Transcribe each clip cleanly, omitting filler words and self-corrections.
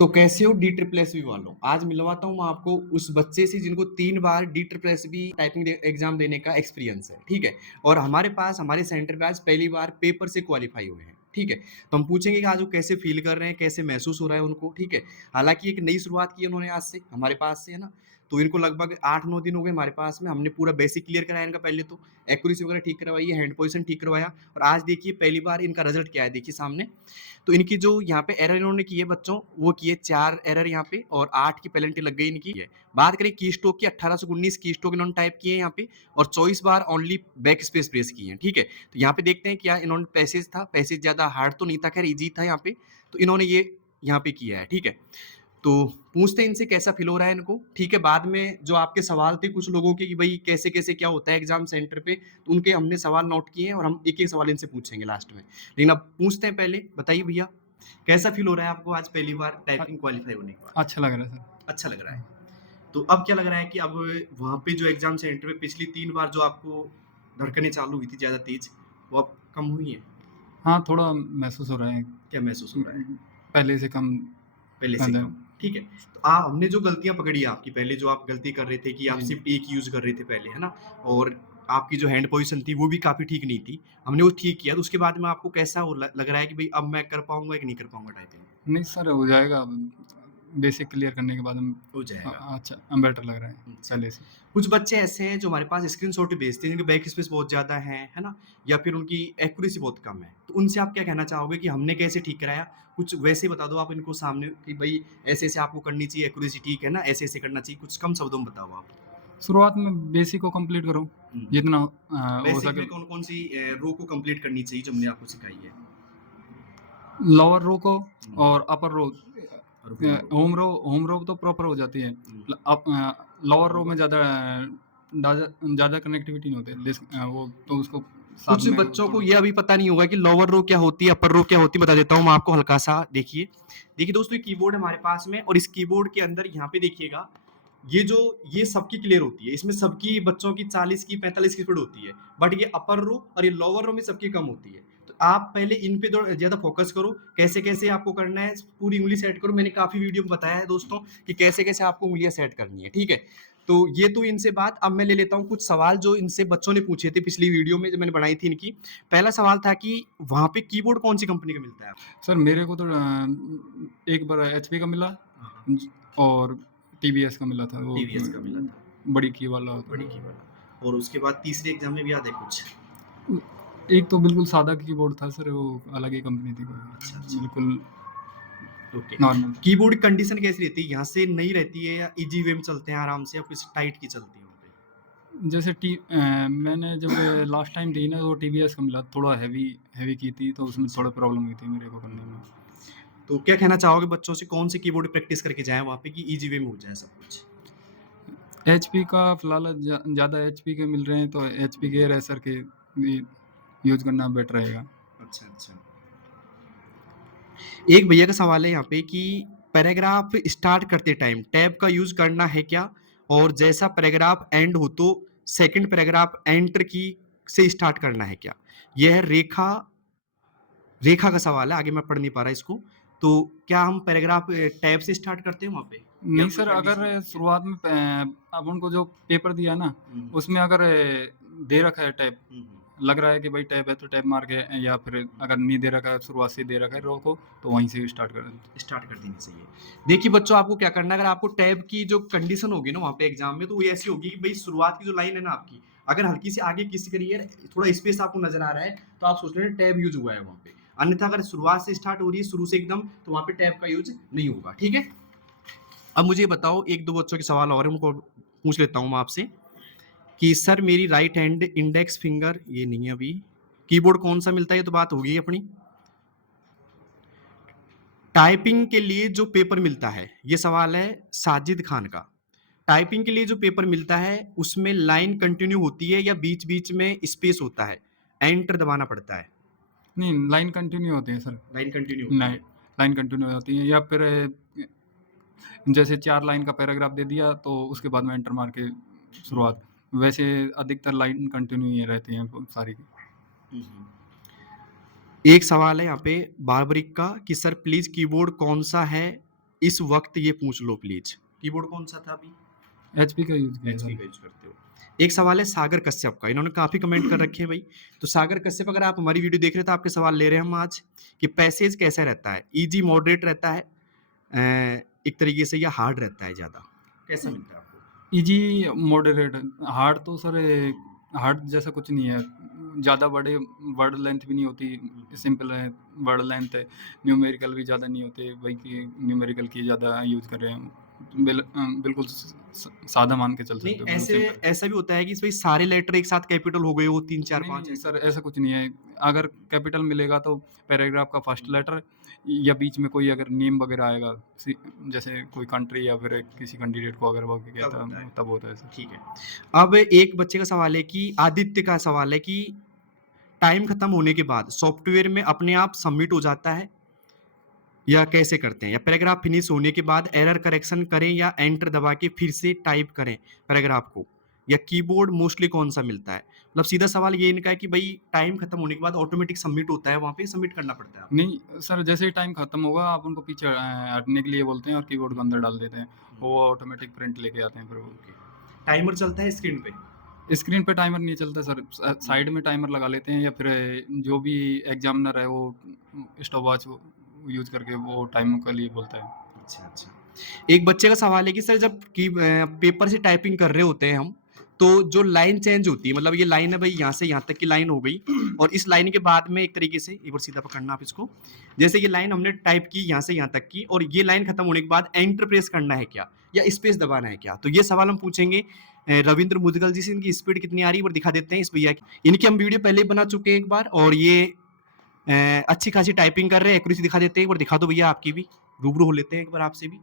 तो कैसे हो डी ट्रिपल एस बी वालों? आज मिलवाता हूँ मैं आपको उस बच्चे से जिनको 3 बार D triple S B typing exam देने का एक्सपीरियंस है, ठीक है? और हमारे पास हमारे सेंटर पे आज पहली बार पेपर से क्वालिफाई हुए हैं, ठीक है? तो हम पूछेंगे कि आज वो कैसे फील कर रहे हैं, कैसे महसूस हो रहा है उनको, ठीक है? हालांकि एक नई शुरुआत की उन्होंने आज से हमारे पास से, है ना? तो इनको लगभग 8-9 दिन हो गए हमारे पास में। हमने पूरा बेसिक क्लियर कराया इनका पहले तो, एक्यूरेसी वगैरह ठीक करवाई है, हैंड पोजीशन ठीक करवाया और आज देखिए पहली बार इनका रिजल्ट क्या है, देखिए सामने। तो इनकी जो यहाँ पे एरर इन्होंने की है बच्चों, वो की है 4 एरर यहाँ पे और 8 की पेनल्टी लग गई इनकी है। बात करें की स्ट्रोक की, 1819 की स्ट्रोक इन्होंने टाइप किए हैं यहाँ पे और 24 बार ओनली बैक स्पेस प्रेस किए हैं, ठीक है? तो यहाँ पे देखते हैं क्या इन्होंने पैसेज था, पैसेज ज़्यादा हार्ड तो नहीं था, खैर ईज़ी था यहाँ पे, तो इन्होंने ये यहाँ पे किया है, ठीक है? तो पूछते हैं इनसे कैसा फ़ील हो रहा है इनको, ठीक है? बाद में जो आपके सवाल थे कुछ लोगों के कि भई कैसे-कैसे क्या होता है एग्ज़ाम सेंटर पे, तो उनके हमने सवाल नोट किए हैं और हम एक-एक सवाल इनसे पूछेंगे लास्ट में। लेकिन अब पूछते हैं पहले, बताइए भैया, कैसा फ़ील हो रहा है आपको आज पहली बार अ, टाइपिंग क्वालीफाई होने के बाद? अच्छा लग रहा है सर। अच्छा लग रहा है। हाँ। तो अब क्या लग रहा है कि अब वहाँ पे जो एग्ज़ाम सेंटर पे पिछली 3 बार जो आपको धड़कनें चालू हुई थी ज़्यादा तेज़, वो अब कम हुई हैं? हाँ, थोड़ा महसूस हो रहा है। क्या महसूस हो रहा है? पहले से कम पहले से अंदर। कम, ठीक है। तो हमने जो गलतियाँ पकड़ी आपकी पहले जो आप गलती कर रहे थे कि आप जी। सिर्फ़ एक यूज़ कर रहे थे पहले, है ना? और आपकी जो हैंड पोज़ीशन थी वो भी काफ़ी ठीक नहीं थी। हमने वो ठीक किया तो उसके बाद में आपको कैसा वो लग रहा है कि भई अब मैं कर पाऊँगा कि नहीं कर पाऊँगा टाइपिंग? नहीं सर, हो जाएगा अब। बेसिक क्लियर करने के बाद हम हो जाएगा। अच्छा बेटर लग रहा है अच्छा। पहले से। कुछ बच्चे ऐसे हैं जो हमारे पास स्क्रीनशॉट भेजते हैं जिनकी बैक स्पेस बहुत ज़्यादा है ना? या फिर उनकी एक्यूरेसी बहुत कम है। तो उनसे आप क्या कहना चाहोगे कि हमने कैसे ठीक कराया? कुछ वैसे ही बता दो आप इनको सामने कि भई ऐसे-ऐसे आपको करनी चाहिए, एक्यूरेसी ठीक है ना? ऐसे-ऐसे करना चाहिए। कुछ कम शब्दों में बताओ आप। शुरुआत में बेसिक को कंप्लीट करो, हुँ। जितना हो बेसिक सके। में कौन-कौन सी रो को कंप्लीट करनी चाहिए जो हमने आपको सिखाई है? लोअर रो को हुँ। और अपर रो, और होम रो। होम रो तो प्रॉपर हो जाती है। हुँ। लोअर रो में लोअर ज़्यादा कनेक्टिविटी नहीं होती है। वो तो उसको साथ कुछ में बच्चों को थोड़ा। ये अभी पता नहीं होगा कि लोअर रो क्या होती है, अपर रो क्या होती है, बता देता हूँ मैं आपको हल्का-सा देखिए। देखिए दोस्तों ये कीबोर्ड है हमारे पास में और इस कीबोर्ड के अंदर यहाँ पे देखिएगा, ये सबकी क्लियर होती है। इसमें सबकी बच्चों की 40 की 45 की स्पीड होती है। बट ये अपर रो और ये लोअर रो में सबकी कम होती है। तो आप पहले इन पे थोड़ा ज़्यादा फ़ोकस करो, कैसे-कैसे आपको करना है, पूरी उँगली सेट करो। मैंने काफ़ी वीडियो में बताया है दोस्तों कि कैसे-कैसे आपको उँगलियाँ सेट करनी है, ठीक है? तो ये तो इनसे बात, अब मैं ले लेता हूँ कुछ सवाल जो इनसे बच्चों ने पूछे थे पिछली वीडियो में जो मैंने बनाई थी इनकी। पहला सवाल था कि वहाँ पे कीबोर्ड कौन-सी कंपनी का मिलता है आपको? सर मेरे को तो एक बार एचपी का मिला, हाँ, हाँ। ज और टीवीएस का मिला था, वो टीवीएस का मिला था, बड़ी की वाला होता बड़ी है। की वाला। और उसके बाद तीसरे एग्ज़ाम में भी याद है कुछ? एक तो बिल्कुल सादा कीबोर्ड था सर, वो अलग ही कंपनी थी कोई, अच्छा, अच्छा। बिल्कुल ओके। नॉर्मल था। कीबोर्ड की कंडीशन कैसी रहती है? यहाँ से नई रहती है या ईज़ी वे में चलते हैं आराम से या कुछ टाइट की चलती है वहाँ पे? जैसे मैंने जब लास्ट टाइम दी ना, वो टीवीएस का मिला, थोड़ा हैवी हैवी की थी, तो उसमें अच्छा। थोड़ा प्रॉब्लम हुई थी मेरे को हुँ, करने में। हुँ। तो क्या कहना चाहोगे बच्चों से कौन सी कीबोर्ड प्रैक्टिस करके जाएँ वहाँ पे कि ईज़ी वे में हो जाए सब कुछ? एचपी का फिलहाल ज़्यादा एचपी के मिल रहे हैं, तो एचपी के रेसर के भी यूज़ करना बेटर रहेगा। अच्छा, अच्छा। एक भैया का सवाल है यहाँ पे कि पैराग्राफ स्टार्ट करते टाइम टैब का यूज़ करना है क्या? और जैसा पैराग्राफ एंड हो तो सेकंड पैराग्राफ एंटर की से स्टार्ट करना है क्या? यह है रेखा रेखा का सवाल है, आगे मैं पढ़ नहीं पा रहा इसको। तो क्या हम पैराग्राफ टैब से स्टार्ट करते हैं वहाँ पे? या नहीं कोई सर, कंडीशन अगर होती है? शुरुआत में अब उनको जो पेपर दिया ना, हुँ, उसमें अगर दे रखा है टैब, हुँ, हुँ, लग रहा है कि भाई टैब है तो टैब मार के, या फिर हुँ। अगर नहीं दे रखा है, शुरुआत से ही दे रखा है रो को, तो वहीं से स्टार्ट कर दें। स्टार्ट कर देनी चाहिए। देखिए बच्चों आपको क्या करना है, अगर आपको टैब की जो कंडीशन होगी ना वहाँ पे एग्ज़ाम में, तो वो ऐसी होगी कि भई शुरुआत की जो लाइन है ना आपकी, अगर हल्की सी आगे किसी करिए है, थोड़ा स्पेस आपको नज़र आ रहा है, तो आप सोच रहे हैं टैब यूज़ हुआ है वहाँ पे। अन्यथा अगर शुरुआत से स्टार्ट हो रही है, शुरू से एकदम, तो वहाँ पे टैब का यूज़ नहीं होगा, ठीक है? अब मुझे ये बताओ 1-2 बच्चों के सवाल और हैं, उनको पूछ लेता हूँ मैं आपसे कि सर मेरी राइट हैंड इंडेक्स फिंगर ये नहीं है अभी, कीबोर्ड कौन-सा मिलता है? ये तो बात हो गई अपनी। टाइपिंग के लिए जो पेपर मिलता है, ये सवाल है साजिद खान का। टाइपिंग के लिए जो पेपर मिलता है, उसमें लाइन कंटिन्यू होती है या बीच-बीच में स्पेस होता है? एंटर दबाना पड़ता है। नहीं, लाइन कंटिन्यू होती है सर। लाइन कंटिन्यू होती लाइन है। लाइन कंटिन्यू हो जाती है, या फिर जैसे 4 लाइन का पैराग्राफ दे दिया, तो उसके बाद में एंटर मार के हुँ, शुरुआत। वैसे अधिकतर लाइन कंटिन्यू ही रहती हैं सारी की। हुँ, हुँ। एक सवाल है यहाँ पे बारबरिक का कि सर प्लीज़ कीबोर्ड कौन-सा है इस वक़्त ये पूछ लो प्लीज़। कीबोर्ड कौन-सा था अभी? एचपी का यूज़ किया एचपी सर। का यूज़ करते हो। एक सवाल है सागर कश्यप का, इन्होंने काफ़ी कमेंट कर रखे हैं भाई। तो सागर कश्यप अगर आप हमारी वीडियो देख रहे हो तो आपके सवाल ले रहे हैं हम आज कि पैसेज कैसा रहता है? ईज़ी, मॉडरेट रहता है एक तरीके से या हार्ड रहता है ज़्यादा? कैसा मिलता है आपको? ईजी मॉडरेट हार्ड तो सर हार्ड जैसा कुछ नहीं है। ज़्यादा बड़े वर्ड लेंथ भी नहीं होती, सिंपल है वर्ड लेंथ है। न्यूमेरिकल भी ज़्यादा नहीं होते, वही कि न्यूमेरिकल की ज़्यादा यूज़ कर रहे हैं। बिल्कुल सादा मान के चल नहीं, सकते हो, बिल्कुल ऐसे सिंपल। ऐसा भी होता है कि इसमें सारे लेटर एक साथ कैपिटल हो गए हो 3, 4, नहीं 5 नहीं ऐसे? सर, ऐसा कुछ नहीं है। अगर कैपिटल मिलेगा तो पैराग्राफ का फर्स्ट लेटर या बीच में कोई अगर नेम वगैरह आएगा, जैसे कोई कंट्री या फिर किसी कैंडिडेट को अगर वो तब कहता होता है। है तब होता है सर। ठीक है। अब एक बच्चे का सवाल है कि आदित्य का सवाल है कि टाइम खत्म होने के बाद सॉफ्टवेयर में अपने आप सबमिट हो जाता है या कैसे करते हैं? या पैराग्राफ फिनिश होने के बाद एरर करेक्शन करें या एंटर दबा के फिर से टाइप करें पैराग्राफ को? या कीबोर्ड मोस्टली कौन-सा मिलता है? मतलब सीधा सवाल ये इनका है कि भई टाइम खत्म होने के बाद ऑटोमेटिक सबमिट होता है, वहाँ पे सबमिट करना पड़ता है आपको? नहीं सर, जैसे ही टाइम खत्म होगा आप उनको पीछे हटने के लिए बोलते हैं और कीबोर्ड के अंदर डाल देते हैं। वो ऑटोमेटिक प्रिंट लेके आते हैं फिर वो। ओके। टाइमर चलता है स्क्रीन पे? स्क्रीन पे टाइमर नहीं चलता सर, साइड में टाइमर लगा लेते हैं या फिर जो भी एग्जामिनर है वो स्टॉपवॉच यूज़ करके वो टाइम के लिए बोलता है। अच्छा, अच्छा। एक बच्चे का सवाल है कि सर जब कि पेपर से टाइपिंग कर रहे होते हैं हम, तो जो लाइन चेंज होती है मतलब ये लाइन है भई यहाँ से यहाँ तक की लाइन हो गई और इस लाइन के बाद में एक तरीके से एक बार सीधा पकड़ना आप इसको। जैसे ये लाइन हमने टाइप की यहाँ से यहाँ तक की और ये लाइन खत्म होने के बाद एंटर प्रेस करना है क्या? या स्पेस दबाना है क्या? तो ये सवाल हम पूछेंगे रविंद्र मुदगल जी से। इनकी स्पीड कितनी आ रही है एक बार दिखा देते हैं इस भैया की। इनकी हम वीडियो पहले ही बना चुके हैं एक बार और ये अच्छी खासी टाइपिंग कर रहे हैं। एक्यूरेसी दिखा देते हैं एक बार, दिखा दो भैया आपकी भी, रूबरू हो लेते हैं एक बार आपसे भी।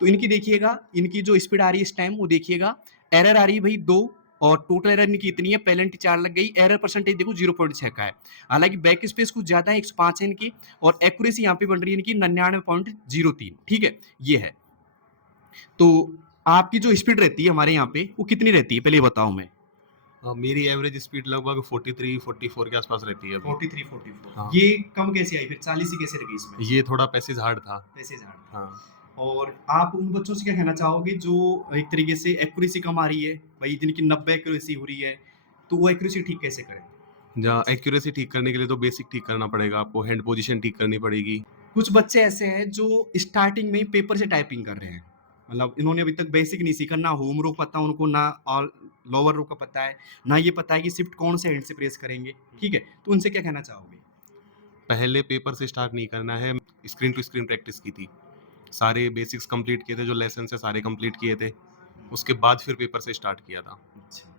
तो इनकी देखिएगा, इनकी जो स्पीड आ रही है इस टाइम वो देखिएगा। एरर आ रही है भाई 2 और टोटल एरर इनकी इतनी है, पेनल्टी 4 लग गई। एरर परसेंटेज देखो 0.6 का है। हालाँकि बैक स्पेस कुछ ज़्यादा है, 105 है इनकी और एक्यूरेसी यहाँ पे बन रही है इनकी 99.03, ठीक है? ये है। तो आपकी जो स्पीड रहती है हमारे यहाँ पे, वो कितनी रहती है? पहले ये बताओ हमें। मेरी एवरेज स्पीड लगभग 43-44 के आसपास रहती है अभी। 43-44 हाँ। ये कम कैसे आई फिर? 40 ही कैसे रह गई इसमें? ये थोड़ा पैसेज हार्ड था। पैसेज हार्ड था। हाँ। और आप उन बच्चों से क्या कहना चाहोगे जो एक तरीके से एक्यूरेसी कम आ रही है, भाई जिनकी 90 एक्यूरेसी हो रही है, तो वो एक्यूरेसी ठीक कैसे करें? जहाँ एक्यूरेसी ठीक करने के लिए तो बेसिक ठीक करना पड़ेगा आपको, हैंड पोजीशन ठीक करनी पड़ेगी। कुछ बच्चे ऐसे हैं जो स्टार्टिंग में ही पेपर से टाइपिंग कर रहे हैं। मतलब इन्होंने अभी तक बेसिक नहीं सीखा, ना होम रो पता उनको, ना ऑल लोअर रो का पता है, ना ये पता है कि शिफ्ट कौन से हैंड से प्रेस करेंगे, ठीक है? तो उनसे क्या कहना चाहोगे? पहले पेपर से स्टार्ट नहीं करना है, स्क्रीन टू स्क्रीन प्रैक्टिस की थी। सारे बेसिक्स कंप्लीट किए थे, जो लेसन है सारे कंप्लीट किए थे। उसके बाद फिर पेपर से स्टार्ट किया था। अच्छा।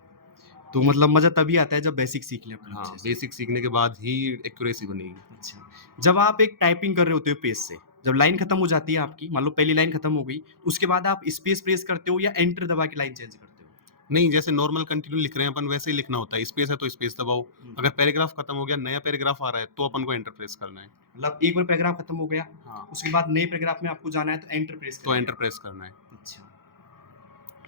तो मतलब मज़ा तभी आता है जब बेसिक सीख लें अपन हाँ, अच्छे से। बेसिक सीखने के बाद ही एक्यूरेसी बनेगी। अच्छा। जब आप एक टाइपिंग कर रहे होते हो पेज से, जब लाइन खत्म हो जाती है आपकी, मान लो पहली लाइन खत्म हो गई, उसके बाद आप स्पेस प्रेस करते हो या एंटर दबा के लाइन चेंज करते हो? नहीं, जैसे नॉर्मल कंटिन्यू लिख रहे हैं अपन वैसे ही लिखना होता है। स्पेस है तो स्पेस दबाओ। अगर पैराग्राफ खत्म हो गया, नया पैराग्राफ आ रहा है तो अपन को एंटर प्रेस करना है। मतलब एक बार पैराग्राफ खत्म हो गया, हाँ, उसके बाद नए पैराग्राफ में आपको जाना है तो एंटर प्रेस तो करेंगे। एंटर प्रेस करना है। अच्छा।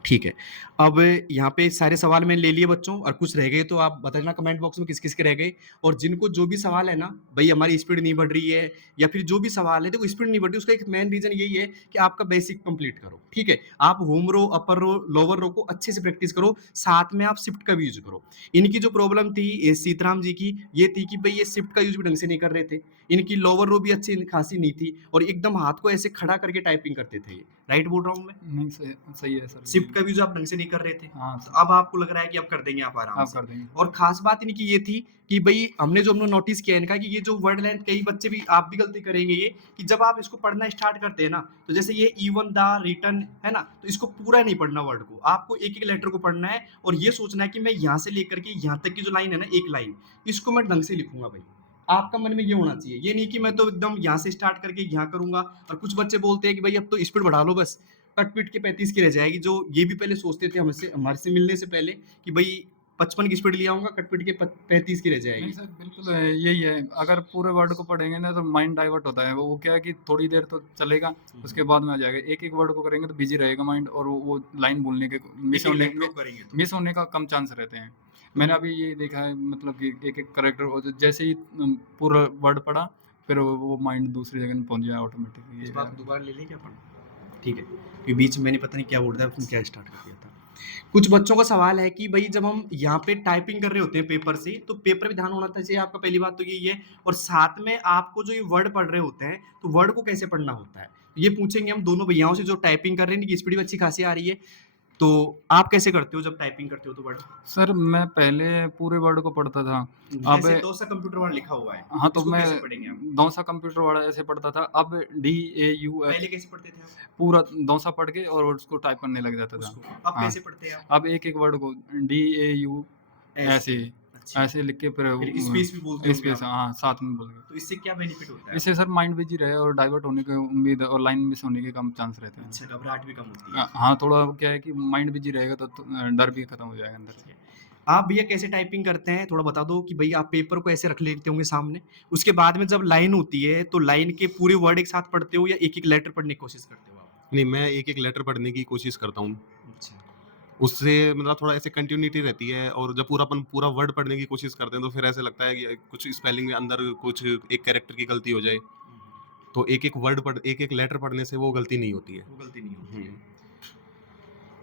ठीक है। अब यहाँ पे सारे सवाल मैंने ले लिए बच्चों और कुछ रह गए तो आप बताना कमेंट बॉक्स में किस-किस के रह गए और जिनको जो भी सवाल है ना, भई हमारी स्पीड नहीं बढ़ रही है या फिर जो भी सवाल है, देखो स्पीड नहीं बढ़ रही उसका एक मेन रीज़न यही है कि आपका बेसिक कंप्लीट करो, ठीक है? आप होम रो, अपर रो, लोअर रो को अच्छे से प्रैक्टिस करो, साथ में आप शिफ्ट का भी यूज़ करो। इनकी जो प्रॉब्लम थी सीताराम जी की, ये थी कि भई ये शिफ्ट का यूज़ भी ढंग से नहीं कर रहे थे। इनकी लोअर रो भी अच्छी खासी नहीं थी और एकदम हाथ को ऐसे खड़ा करके टाइपिंग करते थे ये। राइट बोल रहा हूँ मैं? नहीं, सही सही है सर। शिफ्ट का भी यूज़ आप ढंग से नहीं कर रहे थे। हाँ तो सर, अब आपको लग रहा है कि अब कर देंगे आप आराम आप से। कर देंगे। और ख़ास बात इनकी ये थी कि भई हमने जो नोटिस किया है इनका कि ये जो वर्ड लेंथ कई बच्चे भी आप भी गलती करेंगे ये कि जब आप इसको पढ़ना स्टार्ट करते हैं ना, तो जैसे ये इवन, द, रिटन है ना? तो इसको पूरा नहीं पढ़ना वर्ड को। आपको एक-एक लेटर को पढ़ना है और ये सोचना है कि मैं यहाँ से लेकर के यहाँ तक की जो लाइन है ना, एक लाइन, इसको मैं ढंग से लिखूँगा भई। आपका मन में ये होना चाहिए। ये नहीं कि मैं तो एकदम यहाँ से स्टार्ट करके यहाँ करूँगा और कुछ बच्चे बोलते हैं कि भई अब तो स्पीड बढ़ा लो बस। कट-पिट के 35 की रह जाएगी, जो ये भी पहले सोचते थे हमसे हमारे से मिलने से पहले कि भई 55 की स्पीड ले आऊँगा, कट-पिट के 35 की रह नहीं जाएगी। सर, बिल्कुल यही है। अगर पूरे वर्ड को पढ़ेंगे ना तो माइंड डाइवर्ट होता है। वो क्या है कि थोड़ी देर तो चलेगा, उसके बाद में आ जाएगा। एक-एक वर्ड को करेंगे तो बिज़ी रहेगा माइंड और वो लाइन भूलने के मिस एक-एक होने लाइन ड्रॉप करेंगे तो। मिस होने का कम चांस रहते हैं। मैंने अभी ये देखा है, मतलब कि एक-एक करैक्टर और जैसे ही पूरा वर्ड पढ़ा, फिर वो माइंड दूसरी जगह में पहुँच जाए ऑटोमेटिक। इस ये बात है। को दोबारा ले लें क्या अपन? ठीक है, ये बीच में मैंने पता नहीं क्या बोल दिया, फिर क्या स्टार्ट कर दिया था। कुछ बच्चों का सवाल है कि भई जब हम यहाँ पे टाइपिंग कर रहे होते हैं पेपर से, तो पेपर पे ध्यान होना तो चाहिए आपका, पहली बात तो यही है, और साथ में आपको जो ये वर्ड पढ़ रहे होते हैं, तो वर्ड को कैसे पढ़ना होता है? ये पूछेंगे हम दोनों भैयाओं से जो टाइपिंग कर रहे हैं, इनकी स्पीड भी अच्छी खासी आ रही है। तो आप कैसे करते हो जब टाइपिंग करते हो तो वर्ड? सर मैं पहले पूरे वर्ड को पढ़ता था। अब जैसे डोसा कंप्यूटर वर्ड लिखा हुआ है, हाँ, तो इसको मैं कैसे पढ़ेंगे हम? दौसा कंप्यूटर वाला ऐसे पढ़ता था। अब DAU पहले कैसे पढ़ते थे आप? पूरा दौसा पढ़ के और उसको टाइप करने लग जाता था। उसको अब हाँ, कैसे पढ़ते हैं आप? अब एक-एक वर्ड को DAU ऐसे अच्छा, ऐसे लिख के फिर फिर स्पेस भी बोलते होंगे स्पेस आप। हाँ, साथ में बोल के। तो इससे क्या बेनिफिट होता है इससे आपको? सर माइंड बिज़ी रहे और डाइवर्ट होने की उम्मीद और लाइन मिस होने के कम चांस रहते हैं। अच्छा, घबराहट भी कम होती है। हाँ, थोड़ा क्या है कि माइंड बिज़ी रहेगा तो डर भी खत्म हो जाएगा अंदर ठीक से। है। आप भैया कैसे टाइपिंग करते हैं? थोड़ा बता दो कि भई आप पेपर को ऐसे रख लेते होंगे सामने, उसके बाद में जब लाइन होती है, तो लाइन के पूरे वर्ड एक साथ पढ़ते हो या एक-एक लेटर पढ़ने की कोशिश करते हो आप? नहीं, मैं एक-एक लेटर पढ़ने की कोशिश करता हूँ। अच्छा, उससे मतलब थोड़ा ऐसे कंटिन्यूटी रहती है और जब पूरा वर्ड पढ़ने की कोशिश करते हैं, तो फिर ऐसे लगता है कि कुछ स्पेलिंग में अंदर कुछ एक कैरेक्टर की गलती हो जाए, तो एक-एक लेटर पढ़ने से वो गलती नहीं होती है। वो गलती नहीं होती हुँ। है।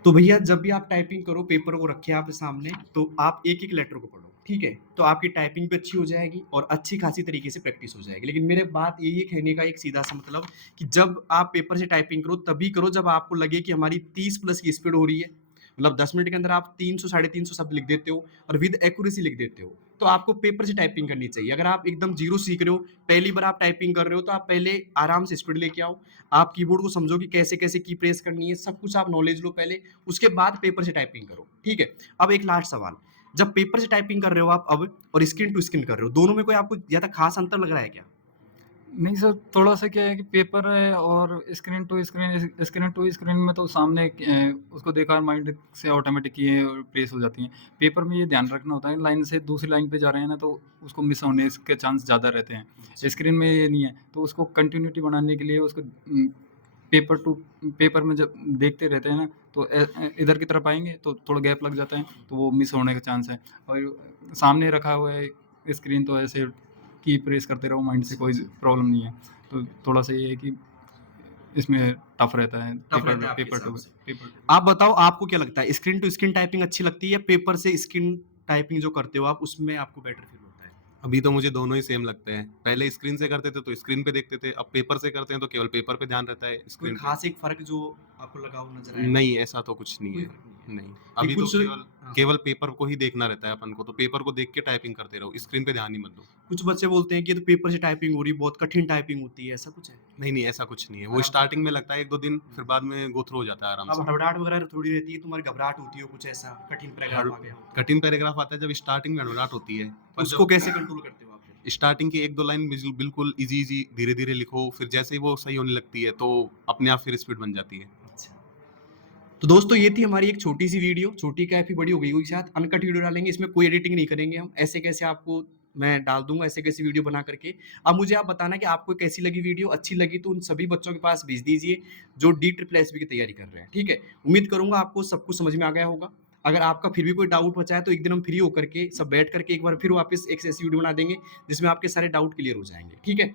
तो भैया जब भी आप टाइपिंग करो, पेपर को रखे आपके सामने, तो आप एक-एक लेटर को पढ़ो, ठीक है? तो आपकी टाइपिंग भी अच्छी हो जाएगी और अच्छी खासी तरीके से प्रैक्टिस हो जाएगी। लेकिन मेरे बात यही है कहने का एक सीधा-सा मतलब कि जब आप पेपर से टाइपिंग करो, तभी करो जब आपको लगे कि हमारी 30 प्लस की स्पीड हो रही है। मतलब 10 मिनट के अंदर आप 300 साढ़े 300 शब्द लिख देते हो और विद एक्यूरेसी लिख देते हो। तो आपको पेपर से टाइपिंग करनी चाहिए। अगर आप एकदम ज़ीरो सीख रहे हो, पहली बार आप टाइपिंग कर रहे हो, तो आप पहले आराम से स्पीड लेके आओ। आप कीबोर्ड को समझो कि कैसे-कैसे की प्रेस करनी है, सब कुछ आप नॉलेज लो पहले, उसके बाद पेपर से टाइपिंग करो, ठीक है? अब एक लास्ट सवाल, जब पेपर से टाइपिंग कर रहे हो आप अब और स्क्रीन टू स्क्रीन कर रहे हो, दोनों में कोई आपको ज़्यादा खास अंतर लग रहा है क्या? नहीं सर, थोड़ा-सा क्या है कि पेपर है और स्क्रीन टू स्क्रीन में तो सामने उसको देखा माइंड से ऑटोमेटिक ये प्लेस हो जाती हैं। पेपर में ये ध्यान रखना होता है, लाइन से दूसरी लाइन पे जा रहे हैं ना, तो उसको मिस होने के चांस ज़्यादा रहते हैं। अच्छा, स्क्रीन में ये नहीं है, तो उसको कंटिन्यूटी बनाने के लिए उसको पेपर टू पेपर में जब देखते रहते हैं ना, तो इधर की तरफ आएँगे तो थोड़ा गैप लग जाता है, तो वो मिस होने का चांस है। और सामने रखा हुआ है स्क्रीन, तो ऐसे की प्रेस करते रहो, माइंड से कोई प्रॉब्लम नहीं है। तो थोड़ा-सा ये है कि इसमें टफ रहता है टफ रहता है आपके पेपर हिसाब टू से। पेपर आप बताओ आपको क्या लगता है, स्क्रीन टू स्क्रीन टाइपिंग अच्छी लगती है या पेपर से स्क्रीन टाइपिंग जो करते हो आप, उसमें आपको बेटर फ़ील होता है? अभी तो मुझे दोनों ही सेम लगते हैं। पहले स्क्रीन से करते थे तो स्क्रीन पे देखते थे, अब पेपर से करते हैं तो केवल पेपर पे ध्यान रहता है, कोई स्क्रीन पे खास एक फ़र्क जो आपको लगा हो, नज़र आया हो? नहीं, ऐसा तो कुछ नहीं कोई है। फ़र्क नहीं है। नहीं, ये अभी तो कुछ केवल हाँ, केवल पेपर को ही देखना रहता है अपन को, तो पेपर को देख के टाइपिंग करते रहो, स्क्रीन पे ध्यान ही मत दो। कुछ बच्चे बोलते हैं कि ये तो पेपर से टाइपिंग हो रही है, बहुत कठिन टाइपिंग होती है, ऐसा कुछ है? नहीं, नहीं ऐसा कुछ नहीं है। वो और आप स्टार्टिंग में लगता है 1-2 दिन, फिर बाद में गो थ्रू हो जाता है आराम अब से। हड़बड़ाहट वगैरह थोड़ी रहती है, तुम्हारी घबराहट होती हो कुछ ऐसा, कठिन हर पैराग्राफ आ गया हो तो? कठिन पैराग्राफ आता है जब स्टार्टिंग में हड़बड़ाहट होती है, पर उसको जब कैसे कंट्रोल करते हो आप फिर? स्टार्टिंग की 1-2 लाइन बिल्कुल ईज़ी-ईज़ी धीरे-धीरे लिखो, फिर जैसे ही वो सही होने लगती है, तो अपने आप फिर स्पीड बन जाती है। अच्छा। तो दोस्तों ये थी हमारी एक छोटी-सी वीडियो, छोटी काफ़ी बड़ी हो गई होगी शायद, अनकट वीडियो डालेंगे, इसमें कोई एडिटिंग नहीं करेंगे हम, ऐसे-कैसे आपको मैं डाल दूँगा, ऐसे-कैसे वीडियो बना करके। अब मुझे आप बताना कि आपको कैसी लगी वीडियो, अच्छी लगी तो उन सभी बच्चों के पास भेज दीजिए, जो DSSS की तैयारी कर रहे हैं, ठीक है? उम्मीद करूँगा आपको सब कुछ समझ में आ गया होगा। अगर आपका फिर भी कोई डाउट बचा है तो एक दिन हम फ्री होकर के, सब बैठ कर के एक बार फिर वापस एक ऐसी वीडियो बना देंगे, जिसमें आपके सारे डाउट क्लियर हो जाएँगे, ठीक है?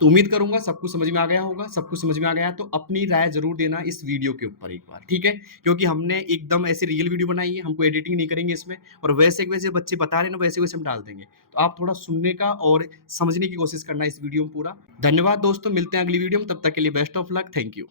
तो उम्मीद करूँगा सब कुछ समझ में आ गया होगा, सब कुछ समझ में आ गया तो अपनी राय ज़रूर देना इस वीडियो के ऊपर एक बार, ठीक है? क्योंकि हमने एकदम ऐसे रियल वीडियो बनाई है, हम कोई एडिटिंग नहीं करेंगे इसमें और वैसे के वैसे बच्चे बता रहे हैं ना, वैसे-वैसे हम डाल देंगे। तो आप थोड़ा सुनने का और समझने की कोशिश करना इस वीडियो में पूरा। धन्यवाद दोस्तों, मिलते हैं अगली वीडियो में, तब तक के लिए best of luck, thank you.